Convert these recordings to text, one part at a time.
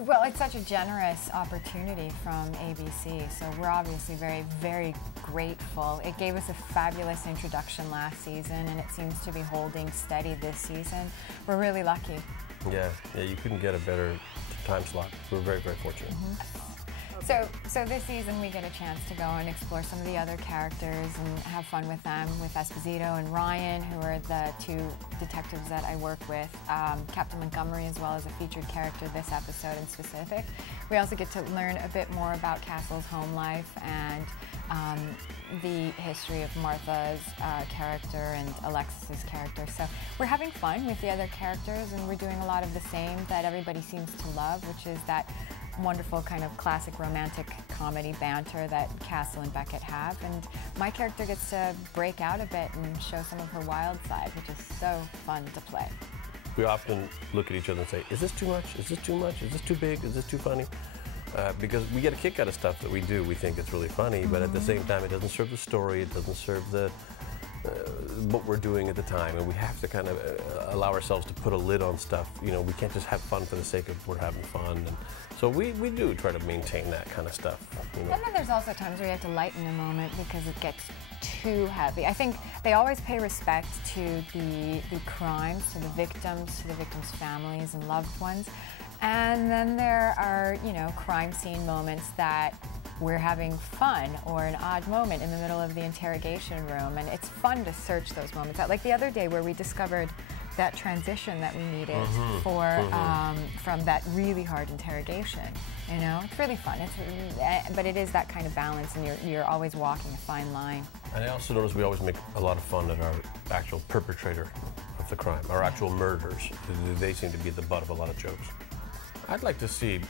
Well, it's such a generous opportunity from ABC, so we're obviously very, very grateful. It gave us a fabulous introduction last season, and it seems to be holding steady this season. We're really lucky. Yeah, you couldn't get a better time slot. We're very, very fortunate. So this season we get a chance to go and explore some of the other characters and have fun with them, with Esposito and Ryan, who are the two detectives that I work with, Captain Montgomery as well as a featured character this episode in specific. We also get to learn a bit more about Castle's home life and the history of Martha's character and Alexis's character. So we're having fun with the other characters, and we're doing a lot of the same that everybody seems to love, which is that wonderful kind of classic romantic comedy banter that Castle and Beckett have. And my character gets to break out a bit and show some of her wild side, which is so fun to play. We often look at each other and say, is this too much? Is this too much? Is this too big? Is this too funny? Because we get a kick out of stuff that we do. We think it's really funny, but at the same time, it doesn't serve the story. It doesn't serve the what we're doing at the time, and we have to kind of allow ourselves to put a lid on stuff. You know, we can't just have fun for the sake of we're having fun. And so we do try to maintain that kind of stuff. You know? And then there's also times where you have to lighten a moment because it gets too heavy. I think they always pay respect to the crimes, to the victims' families and loved ones. And then there are, you know, crime scene moments that we're having fun, or an odd moment in the middle of the interrogation room, and it's fun to search those moments out. Like the other day where we discovered that transition that we needed from that really hard interrogation. You know, it's really fun. But it is that kind of balance, and you're always walking a fine line. And I also notice we always make a lot of fun at our actual perpetrator of the crime, our actual murderers. They seem to be at the butt of a lot of jokes. I'd like to see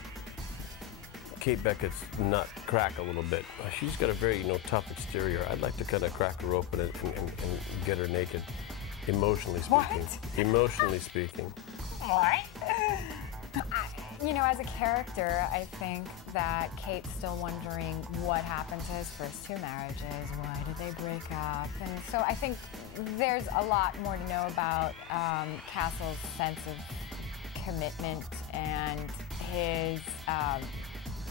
Kate Beckett's nut crack a little bit. She's got a very, tough exterior. I'd like to kind of crack her open and get her naked, emotionally speaking. What? Emotionally speaking. What? You know, as a character, I think that Kate's still wondering what happened to his first two marriages. Why did they break up? And so I think there's a lot more to know about Castle's sense of commitment and his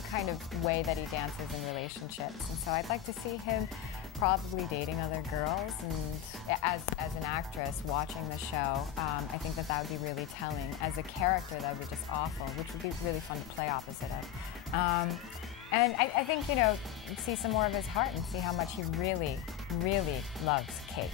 kind of way that he dances in relationships. And so I'd like to see him probably dating other girls, and as an actress watching the show, I think that would be really telling. As a character, that would be just awful, which would be really fun to play opposite of. And I think, see some more of his heart and see how much he really, really loves Kate.